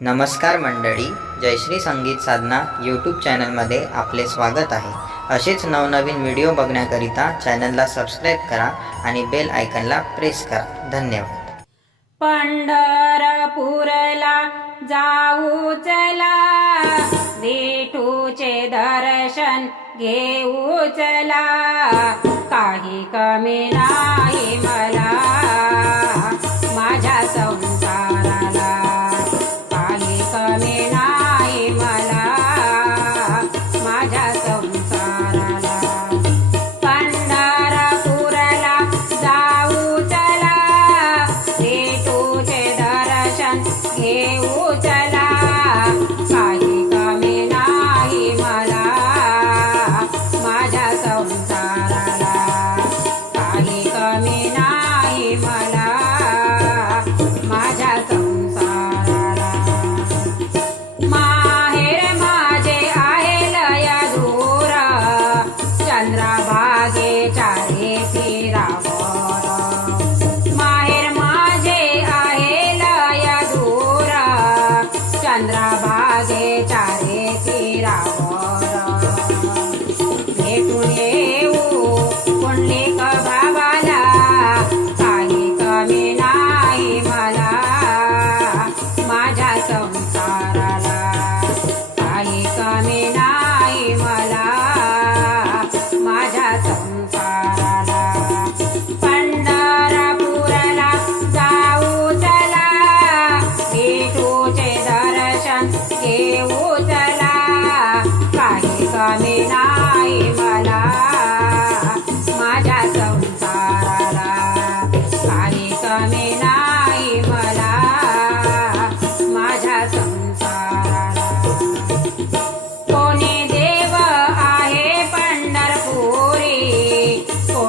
नमस्कार मंडळी जयश्री संगीत साधना यूट्यूब चॅनलमध्ये आपले स्वागत आहे. असेच नवनवीन व्हिडिओ बघण्याकरिता चॅनलला सबस्क्राईब करा आणि बेल आयकनला प्रेस करा. धन्यवाद. पंढरपूरला जाऊ चला विठूचे दर्शन घेऊ चला. काही कमी नाही मला.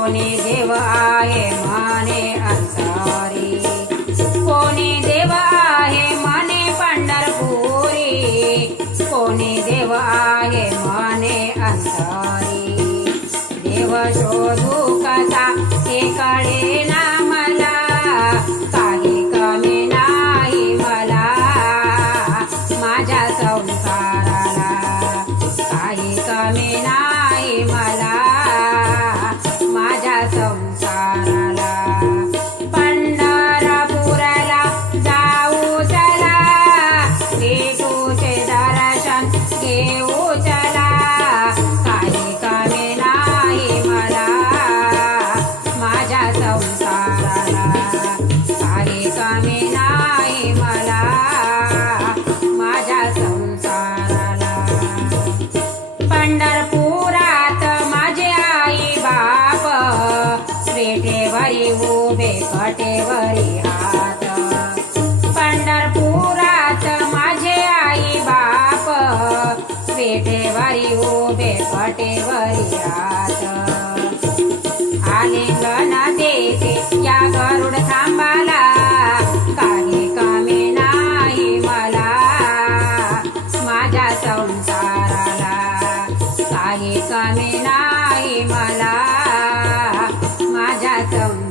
कोणी देव आहे माने अंतरी कोणी देव आहे माने पंढरपुरी? कोणी देव आहे माने अंतरी देव शोधू घेऊ चला काही कामे नाही मला. माझ्या संसाराला. काही कामे नाही मला. माझ्या संसाराला. पंढरपुरात माझे आई बाप. पेटेवरी उभे कटेवरी आई उभे पटेवरियात आलिंगन देते या गरुड थांबाला. काही कमी नाही मला. माझ्या संसाराला काही कमी नाही मला. माझ्या संसार